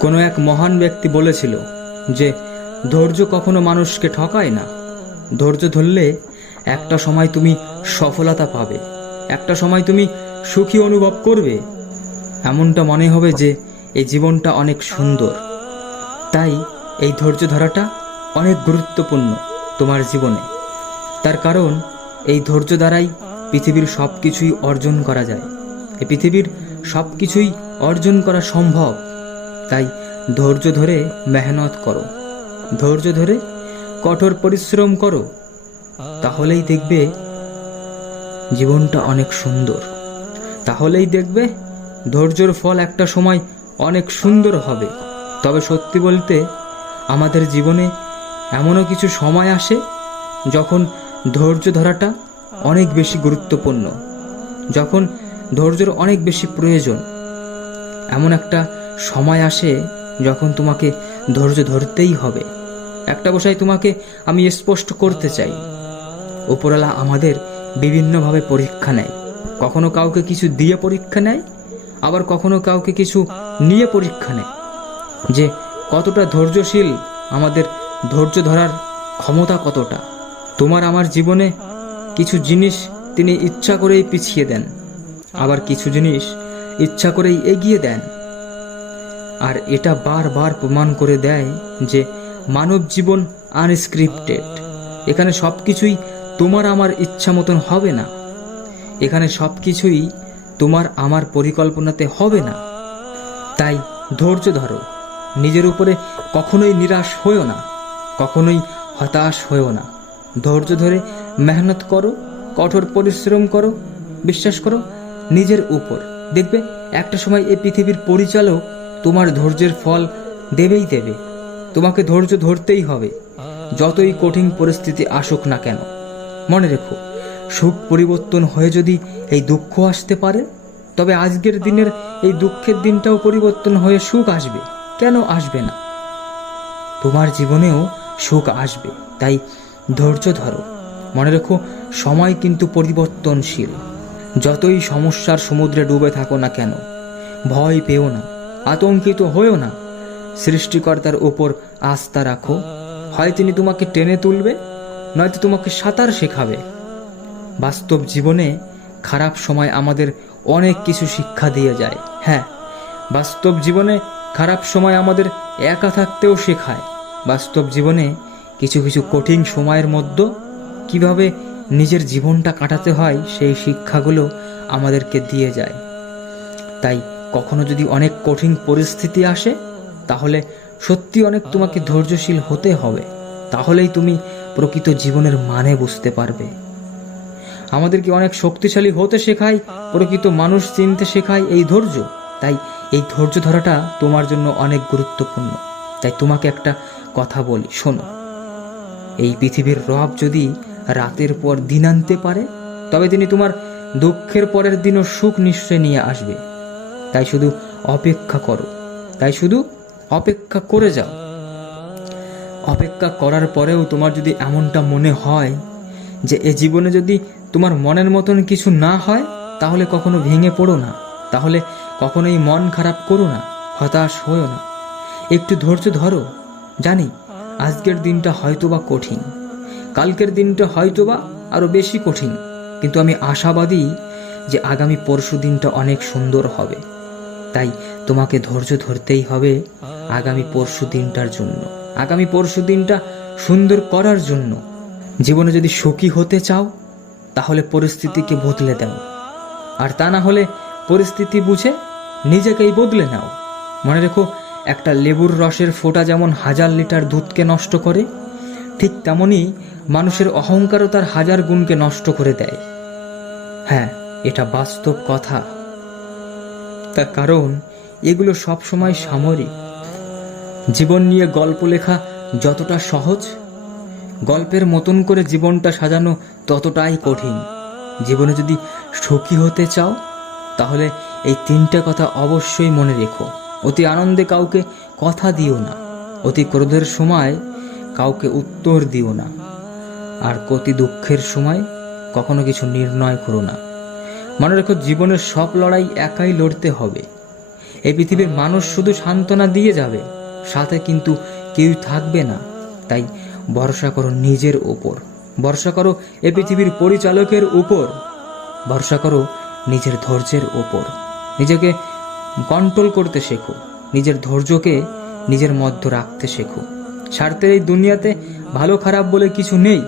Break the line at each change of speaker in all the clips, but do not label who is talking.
কোনো এক মহান ব্যক্তি বলেছিল যে, ধৈর্য কখনো মানুষকে ঠকায় না। ধৈর্য ধরলে একটা সময় তুমি সফলতা পাবে, একটা সময় তুমি সুখী অনুভব করবে। এমনটা মনে হবে যে, এই জীবনটা অনেক সুন্দর। তাই এই ধৈর্য ধরাটা অনেক গুরুত্বপূর্ণ তোমার জীবনে। তার কারণ, এই ধৈর্য দ্বারাই পৃথিবীর সব কিছুই অর্জন করা যায়। এই পৃথিবীর সব কিছুই অর্জন করা সম্ভব। তাই ধৈর্য ধরে মেহনত করো। ধৈর্য ধরে কঠোর পরিশ্রম করো। তাহলেই দেখবে জীবনটা অনেক সুন্দর। তাহলেই দেখবে ধৈর্যর ফল একটা সময় অনেক সুন্দর হবে। তবে সত্যি বলতে আমাদের জীবনে এমনও কিছু সময় আসে যখন ধৈর্য ধরাটা অনেক বেশি গুরুত্বপূর্ণ, যখন ধৈর্যর অনেক বেশি প্রয়োজন। এমন একটা সময় আসে যখন তোমাকে ধৈর্য ধরতেই হবে। একটা বসাই তোমাকে আমি স্পষ্ট করতে চাই। উপরওয়ালা আমাদের বিভিন্নভাবে পরীক্ষা নেয়। কখনো কাউকে কিছু দিয়ে পরীক্ষা নেয়, আবার কখনো কাউকে কিছু নিয়ে পরীক্ষা নেয়। যে কতটা ধৈর্যশীল, আমাদের ধৈর্য ধরার ক্ষমতা কতটা। তোমার আমার জীবনে কিছু জিনিস তিনি ইচ্ছা করেই পিছিয়ে দেন। আবার কিছু জিনিস ইচ্ছা করেই এগিয়ে দেন। আর এটা বারবার প্রমাণ করে দেয় যে মানব জীবন আনস্ক্রিপ্টেড। এখানে সব কিছুই তোমার আমার ইচ্ছা মতন হবে না। এখানে সব কিছুই তোমার আমার পরিকল্পনাতে হবে না। তাই ধৈর্য ধরো, নিজের উপরে কখনোই নিরাশ হয়েও না, কখনোই হতাশ হয়েও না। ধৈর্য ধরে মেহনত করো, কঠোর পরিশ্রম করো, বিশ্বাস করো, নিজের উপর। দেখবে, একটা সময় এই পৃথিবীর পরিচালক তোমার ধৈর্যের ফল দেবেই দেবে। তোমাকে ধৈর্য ধরতেই হবে, যতই কঠিন পরিস্থিতি আসুক না কেন। মনে রেখো, সুখ পরিবর্তন হয়ে যদি এই দুঃখ আসতে পারে, তবে আজকের দিনের এই দুঃখের দিনটাও পরিবর্তন হয়ে সুখ আসবে। কেন আসবে না? তোমার জীবনেও সুখ আসবে, তাই ধৈর্য ধরো। মনে রেখো, সময় কিন্তু পরিবর্তনশীল। যতই সমস্যার সমুদ্রে ডুবে থাকো না কেন, ভয় পেও না, আতঙ্কিত হয়েও না। সৃষ্টিকর্তার উপর আস্থা রাখো। হয় তিনি তোমাকে টেনে তুলবে, নয়তো তোমাকে সাঁতার শেখাবে। বাস্তব জীবনে খারাপ সময় আমাদের অনেক কিছু শিক্ষা দিয়ে যায়। হ্যাঁ বাস্তব জীবনে খারাপ সময় আমাদের একা থাকতেও শেখায়। বাস্তব জীবনে কিছু কিছু কঠিন সময়ের মধ্যে কীভাবে নিজের জীবনটা কাটাতে হয়, সেই শিক্ষাগুলো আমাদেরকে দিয়ে যায়। তাই কখনো যদি অনেক কঠিন পরিস্থিতি আসে, তাহলে সত্যি অনেক তোমাকে ধৈর্যশীল হতে হবে। তাহলেই তুমি প্রকৃত জীবনের মানে বুঝতে পারবে। আমাদেরকে অনেক শক্তিশালী হতে শেখায়, প্রকৃত মানুষ চিনতে শেখায় এই ধৈর্য। তাই এই ধৈর্য ধরাটা তোমার জন্য অনেক গুরুত্বপূর্ণ। তাই তোমাকে একটা কথা বলি, শোনো। এই পৃথিবীর রব যদি রাতের পর দিন আনতে পারে, তবে তিনি তোমার দুঃখের পরের দিনও সুখ নিশ্চয় নিয়ে আসবে। তাই শুধু অপেক্ষা করো, তাই শুধু অপেক্ষা করে যাও। অপেক্ষা করার পরেও তোমার যদি এমনটা মনে হয় যে এ জীবনে যদি তোমার মনের মতন কিছু না হয়, তাহলে কখনো ভেঙে পড়ো না, তাহলে কখনোই মন খারাপ করো না, হতাশ হয়েও না। একটু ধৈর্য ধরো, জানি আজকের দিনটা হয়তো বা কঠিন। কালকের দিনটা হয়তোবা আরও বেশি কঠিন, কিন্তু আমি আশাবাদী যে আগামী পরশু দিনটা অনেক সুন্দর হবে। তাই তোমাকে ধৈর্য ধরতেই হবে আগামী পরশু দিনটার জন্য। আগামী পরশু দিনটা সুন্দর করার জন্য। জীবনে যদি সুখী হতে চাও, তাহলে পরিস্থিতিকে বদলে দাও। আর তা না হলে পরিস্থিতি বুঝে নিজেকেই বদলে নাও। মনে রেখো, একটা লেবুর রসের ফোঁটা যেমন হাজার লিটার দুধকে নষ্ট করে ঠিক তেমনই মানুষের অহংকারও তার হাজার গুণকে নষ্ট করে দেয়। হ্যাঁ এটা বাস্তব কথা। তার কারণ, এগুলো সবসময় সামরিক। জীবন নিয়ে গল্প লেখা যতটা সহজ, গল্পের মতন করে জীবনটা সাজানো ততটাই কঠিন। জীবনে যদি সুখী হতে চাও, তাহলে এই তিনটে কথা অবশ্যই মনে রেখো। অতি আনন্দে কাউকে কথা দিও না। অতি ক্রোধের সময় কাউকে উত্তর দিও না। আর অতি দুঃখের সময় কখনো কিছু নির্ণয় করো না। মনে রেখো, জীবনের সব লড়াই একাই লড়তে হবে। এই পৃথিবীর মানুষ শুধু সান্ত্বনা দিয়ে যাবে, সাথে কিন্তু কেউ থাকবে না। তাই ভরসা করো নিজের ওপর। ভরসা করো এ পৃথিবীর পরিচালকের উপর। ভরসা করো নিজের ধৈর্যের ওপর নিজেকে কন্ট্রোল করতে শেখো। নিজের ধৈর্যকে নিজের মধ্যে রাখতে শেখো। স্বার্থের এই দুনিয়াতে ভালো খারাপ বলে কিছু নেই।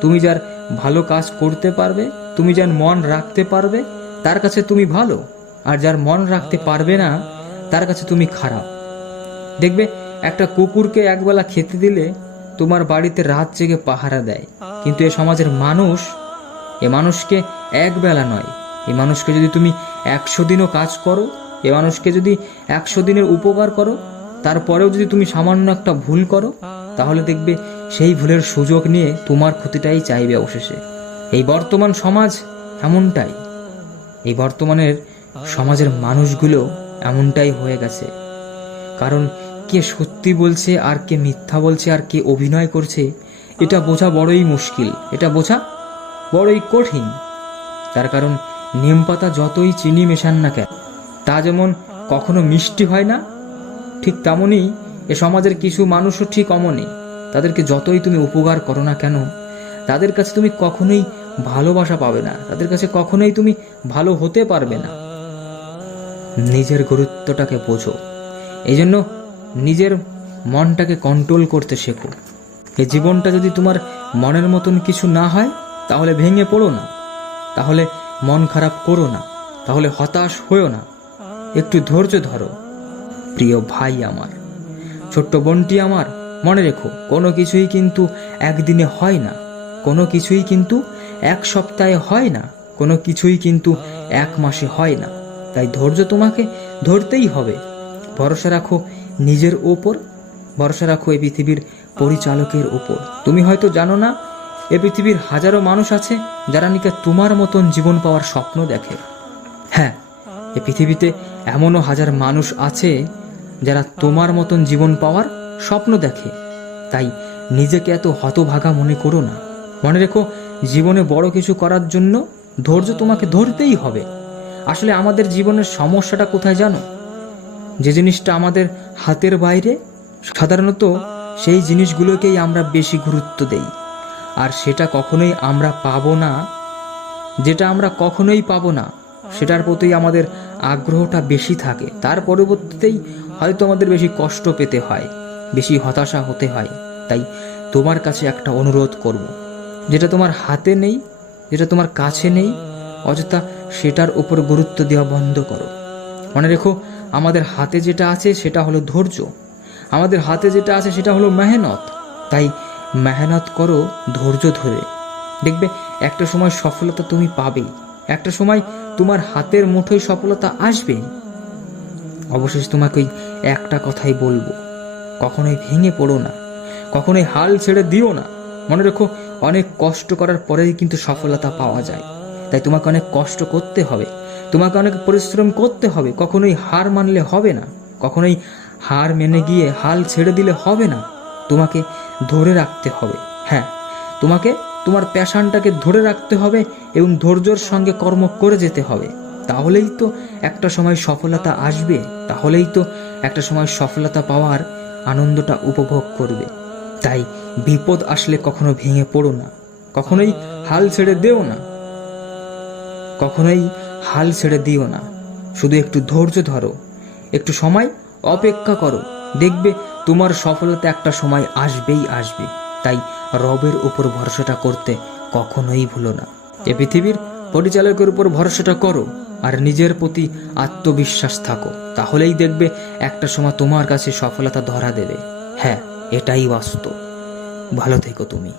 তুমি যার ভালো কাজ করতে পারবে, তুমি যার মন রাখতে পারবে, তার কাছে তুমি ভালো। আর যার মন রাখতে পারবে না, তার কাছে তুমি খারাপ। দেখবে, একটা কুকুরকে একবেলা খেতে দিলে তোমার বাড়িতে রাত জেগে পাহারা দেয়। কিন্তু এ সমাজের মানুষ, এ মানুষকে একবেলা নয়। এ মানুষকে যদি তুমি একশো দিনও কাজ করো, এ মানুষকে যদি একশো দিনের উপকার করো তারপরেও যদি তুমি সামান্য একটা ভুল করো, তাহলে দেখবে সেই ভুলের সুযোগ নিয়ে তোমার ক্ষতিটাই চাইবে অবশেষে। এই বর্তমান সমাজ এমনটাই। এই বর্তমানের সমাজের মানুষগুলো এমনটাই হয়ে গেছে। কারণ কে সত্যি বলছে, আর কে মিথ্যা বলছে, আর কে অভিনয় করছে, এটা বোঝা বড়ই মুশকিল। এটা বোঝা বড়ই কঠিন। তার কারণ নিম পাতা যতই চিনি মেশান না কেন, তা যেমন কখনো মিষ্টি হয় না ঠিক তেমনই এ সমাজের কিছু মানুষও ঠিক অমনই তাদেরকে যতই তুমি উপকার করো না কেন, তাদের কাছে তুমি কখনোই ভালোবাসা পাবে না। তাদের কাছে কখনোই তুমি ভালো হতে পারবে না। নিজের গুরুত্বটাকে বোঝো। এই জন্য নিজের মনটাকে কন্ট্রোল করতে শেখো। এই জীবনটা যদি তোমার মনের মতন কিছু না হয়, তাহলে ভেঙে পড়ো না। তাহলে মন খারাপ করো না। তাহলে হতাশ হয়েও না। একটু ধৈর্য ধরো। প্রিয় ভাই আমার, ছোট্ট বোনটি আমার, মনে রেখো, কোনো কিছুই কিন্তু একদিনে হয় না, কোনো কিছুই কিন্তু এক সপ্তাহে হয় না, কোনো কিছুই কিন্তু এক মাসে হয় না। তাই ধৈর্য তোমাকে ধরতেই হবে। ভরসা রাখো নিজের ওপর, ভরসা রাখো এই পৃথিবীর পরিচালকের ওপর। তুমি হয়তো জানো না, এ পৃথিবীর হাজারো মানুষ আছে যারা নাকি তোমার মতন জীবন পাওয়ার স্বপ্ন দেখে। হ্যাঁ এ পৃথিবীতে এমনও হাজার মানুষ আছে যারা তোমার মতন জীবন পাওয়ার স্বপ্ন দেখে। তাই নিজেকে এত হতভাগা মনে করো না। মনে রেখো, জীবনে বড় কিছু করার জন্য ধৈর্য তোমাকে ধরতেই হবে। আসলে আমাদের জীবনের সমস্যাটা কোথায় জানো? যে জিনিসটা আমাদের হাতের বাইরে, সাধারণত সেই জিনিসগুলোকেই আমরা বেশি গুরুত্ব দেই। আর সেটা কখনোই আমরা পাবো না, যেটা আমরা কখনোই পাবো না, সেটার প্রতি আমাদের আগ্রহটা বেশি থাকে। তার পরবর্তীতেই হয়তো আমাদের বেশি কষ্ট পেতে হয়, বেশি হতাশা হতে হয়। তাই তোমার কাছে একটা অনুরোধ করব। যেটা তোমার হাতে নেই, যেটা তোমার কাছে নেই, অযথা সেটার উপর গুরুত্ব দেওয়া বন্ধ করো। মনে রেখো, আমাদের হাতে যেটা আছে সেটা হলো ধৈর্য। আমাদের হাতে যেটা আছে সেটা হলো মেহনত। তাই মেহনত করো ধৈর্য ধরে। দেখবে, একটা সময় সফলতা তুমি পাবেই, একটা সময় তোমার হাতের মুঠোয় সফলতা আসবেই। অবশেষে তোমাকে ওই একটা কথাই বলব। কখনোই ভেঙে পড়ো না। কখনোই হাল ছেড়ে দিও না। মনে রেখো, অনেক কষ্ট করার পরেই কিন্তু সফলতা পাওয়া যায়। তাই তোমাকে অনেক কষ্ট করতে হবে। তোমাকে অনেক পরিশ্রম করতে হবে। কখনোই হার মানলে হবে না। কখনোই হার মেনে গিয়ে হাল ছেড়ে দিলে হবে না। তোমাকে ধরে রাখতে হবে। হ্যাঁ তোমাকে তোমার প্যাশানটাকে ধরে রাখতে হবে এবং ধৈর্যর সঙ্গে কর্ম করে যেতে হবে। তাহলেই তো একটা সময় সফলতা আসবে। তাহলেই তো একটা সময় সফলতা পাওয়ার আনন্দটা উপভোগ করবে। তাই বিপদ আসলে কখনো ভেঙে পড়ো না। কখনোই হাল ছেড়ে দেও না। কখনোই হাল ছেড়ে দিও না। শুধু একটু ধৈর্য ধরো। একটু সময় অপেক্ষা করো। দেখবে তোমার সফলতা একটা সময় আসবেই আসবে। তাই রবের উপর ভরসাটা করতে কখনোই ভুলো না। এ পৃথিবীর পরিচালকের উপর ভরসাটা করো। আর নিজের প্রতি আত্মবিশ্বাস থাকো, তাহলেই দেখবে একটা সময় তোমার কাছে সফলতা ধরা দেবে। হ্যাঁ এটাই বাস্তব। ভালো থেকো তুমি।